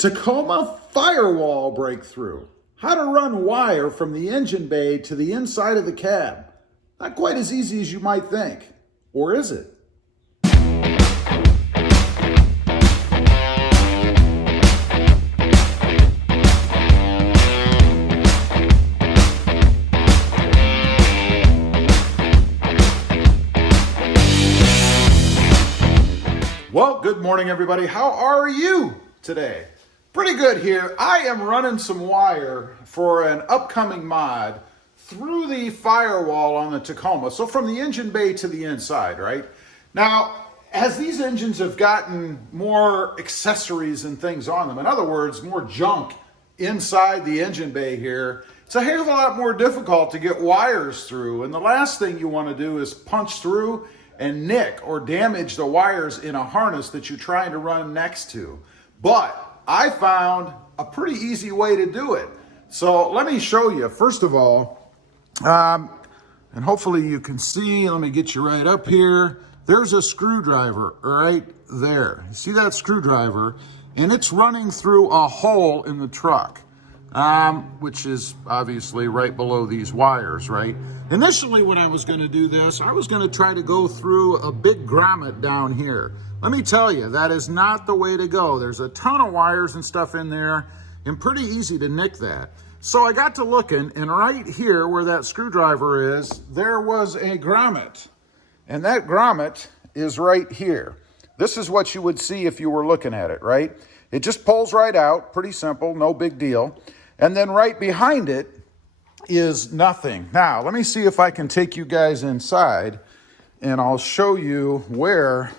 Tacoma Firewall breakthrough. How to run wire from the engine bay to the inside of the cab. Not quite as easy as you might think. Or is it? Well, good morning, everybody. How are you today? Pretty good here. I am running some wire for an upcoming mod through the firewall on the Tacoma. So from the engine bay to the inside, right? Now, as these engines have gotten more accessories and things on them, in other words, more junk inside the engine bay here, it's a hell of a lot more difficult to get wires through. And the last thing you want to do is punch through and nick or damage the wires in a harness that you're trying to run next to. But I found a pretty easy way to do it. So let me show you. First of all, and hopefully you can see, let me get you right up here. There's a screwdriver right there. You see that screwdriver? And it's running through a hole in the truck, which is obviously right below these wires, right? Initially, when I was going to do this, I was going to try to go through a big grommet down here. Let me tell you, that is not the way to go. There's a ton of wires and stuff in there, and pretty easy to nick that. So I got to looking, and right here where that screwdriver is, there was a grommet. And that grommet is right here. This is what you would see if you were looking at it, right? It just pulls right out, pretty simple, no big deal. And then right behind it is nothing. Now, let me see if I can take you guys inside, and I'll show you where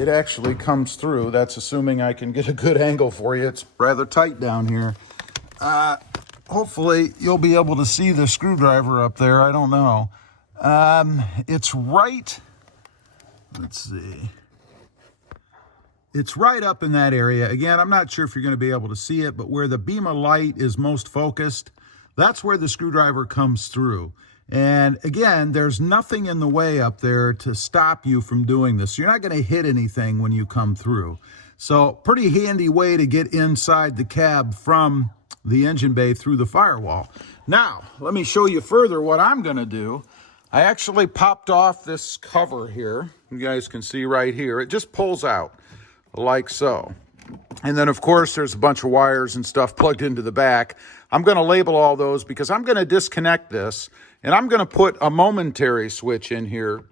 it actually comes through. That's assuming I can get a good angle for you. It's rather tight down here. Hopefully you'll be able to see the screwdriver up there. I don't know. It's right, let's see. It's right up in that area. Again, I'm not sure if you're going to be able to see it, but where the beam of light is most focused, that's where the screwdriver comes through. And again, there's nothing in the way up there to stop you from doing this. You're not going to hit anything when you come through. So pretty handy way to get inside the cab from the engine bay through the firewall. Now, let me show you further what I'm going to do. I actually popped off this cover here. You guys can see right here. It just pulls out like so. And then, of course, there's a bunch of wires and stuff plugged into the back. I'm going to label all those because I'm going to disconnect this, and I'm going to put a momentary switch in here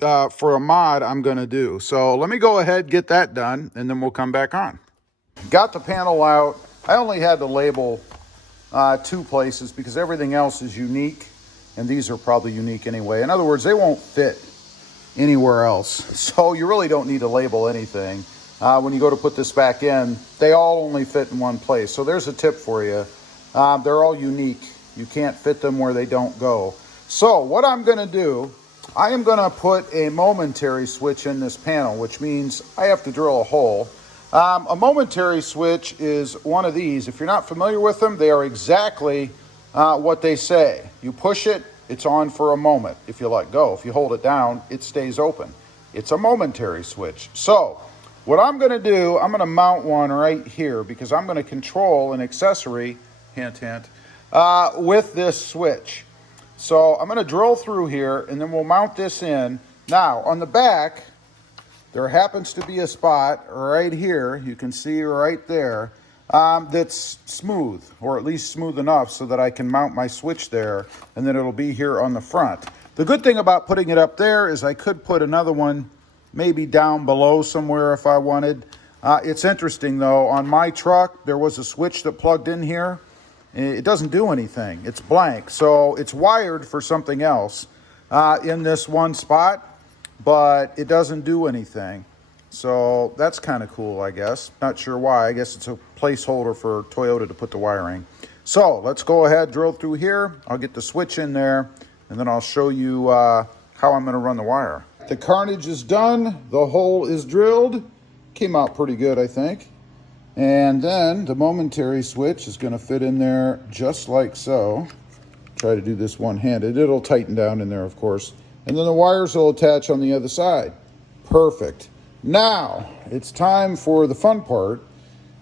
for a mod I'm going to do. So let me go ahead, get that done, and then we'll come back on. Got the panel out. I only had to label 2 places because everything else is unique, and these are probably unique anyway. In other words, they won't fit anywhere else. So you really don't need to label anything. When you go to put this back in, they all only fit in one place. So there's a tip for you. They're all unique. You can't fit them where they don't go. So what I'm going to do, I am going to put a momentary switch in this panel, which means I have to drill a hole. A momentary switch is one of these. If you're not familiar with them, they are exactly what they say. You push it, it's on for a moment. If you let go, if you hold it down, it stays open. It's a momentary switch. So what I'm going to do, I'm going to mount one right here because I'm going to control an accessory, hint, hint, with this switch. So I'm going to drill through here, and then we'll mount this in. Now, on the back, there happens to be a spot right here, you can see right there, that's smooth, or at least smooth enough so that I can mount my switch there, and then it'll be here on the front. The good thing about putting it up there is I could put another one maybe down below somewhere if I wanted. It's interesting though, on my truck, there was a switch that plugged in here. It doesn't do anything, it's blank. So it's wired for something else in this one spot, but it doesn't do anything. So that's kind of cool, I guess. Not sure why, I guess it's a placeholder for Toyota to put the wiring. So let's go ahead, drill through here. I'll get the switch in there, and then I'll show you how I'm gonna run the wire. The carnage is done, the hole is drilled. Came out pretty good, I think. And then the momentary switch is going to fit in there just like so. Try to do this one-handed. It'll tighten down in there, of course. And then the wires will attach on the other side. Perfect. Now, it's time for the fun part.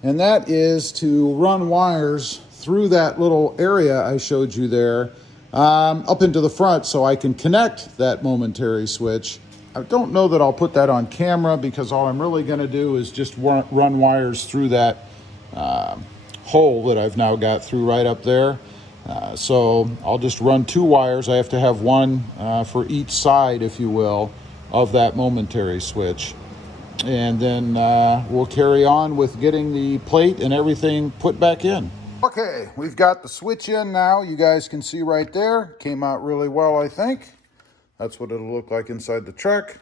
and that is to run wires through that little area I showed you there up into the front so I can connect that momentary switch. I don't know that I'll put that on camera because all I'm really going to do is just run wires through that hole that I've now got through right up there. So I'll just run 2 wires. I have to have one for each side, if you will, of that momentary switch. And then we'll carry on with getting the plate and everything put back in. Okay, we've got the switch in now. You guys can see right there. Came out really well, I think. That's what it'll look like inside the truck.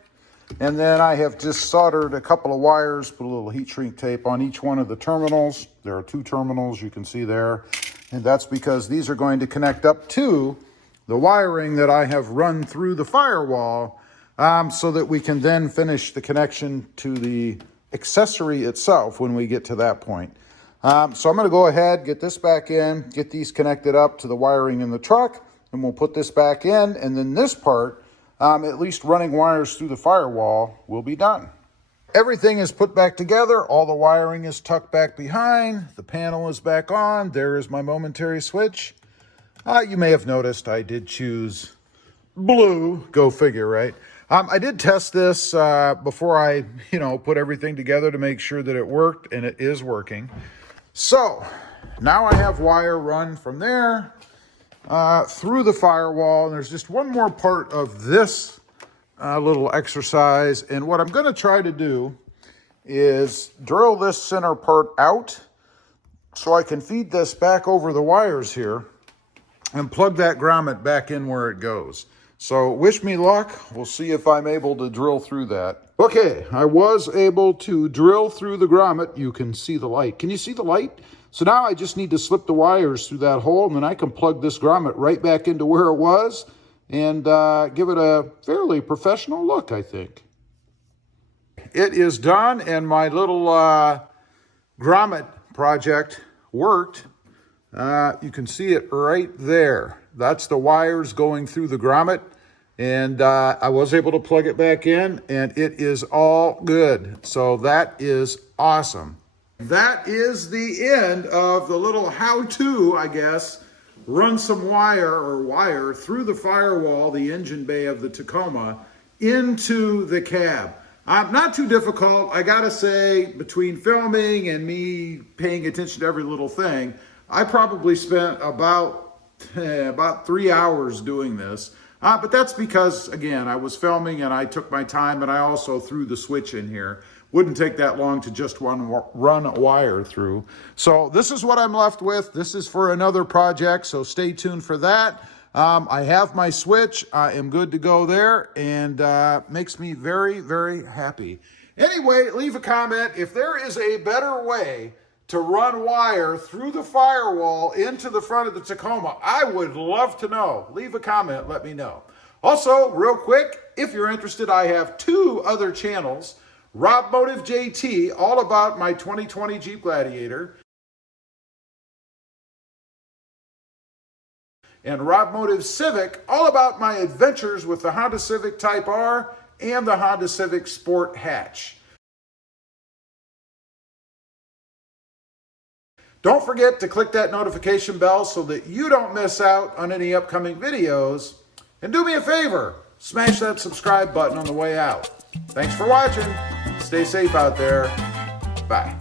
And then I have just soldered a couple of wires, put a little heat shrink tape on each one of the terminals. There are 2 terminals you can see there. And that's because these are going to connect up to the wiring that I have run through the firewall so that we can then finish the connection to the accessory itself when we get to that point. So I'm going to go ahead, get this back in, get these connected up to the wiring in the truck, and we'll put this back in, and then this part, at least running wires through the firewall, will be done. Everything is put back together. All the wiring is tucked back behind. The panel is back on. There is my momentary switch. You may have noticed I did choose blue. Go figure, right? I did test this before I, put everything together to make sure that it worked, and it is working. So now I have wire run from there through the firewall, and there's just one more part of this little exercise, and what I'm going to try to do is drill this center part out so I can feed this back over the wires here and plug that grommet back in where it goes. So wish me luck. We'll see if I'm able to drill through that. Okay, I was able to drill through the grommet. You can see the light. Can you see the light? So now I just need to slip the wires through that hole, and then I can plug this grommet right back into where it was and give it a fairly professional look, I think. It is done, and my little grommet project worked. You can see it right there. That's the wires going through the grommet, and I was able to plug it back in, and it is all good. So that is awesome. That is the end of the little how-to, I guess. Run some wire through the firewall, the engine bay of the Tacoma, into the cab. Not too difficult, I gotta say. Between filming and me paying attention to every little thing, I probably spent about 3 hours doing this. But that's because, again, I was filming and I took my time, and I also threw the switch in here. Wouldn't take that long to just run a wire through. So this is what I'm left with. This is for another project, so stay tuned for that. I have my switch. I am good to go there, and makes me very, very happy. Anyway, leave a comment if there is a better way to run wire through the firewall into the front of the Tacoma. I would love to know. Leave a comment, let me know. Also, real quick, if you're interested, I have 2 other channels. RobMotive JT, all about my 2020 Jeep Gladiator. And RobMotive Civic, all about my adventures with the Honda Civic Type R and the Honda Civic Sport Hatch. Don't forget to click that notification bell so that you don't miss out on any upcoming videos. And do me a favor, smash that subscribe button on the way out. Thanks for watching. Stay safe out there. Bye.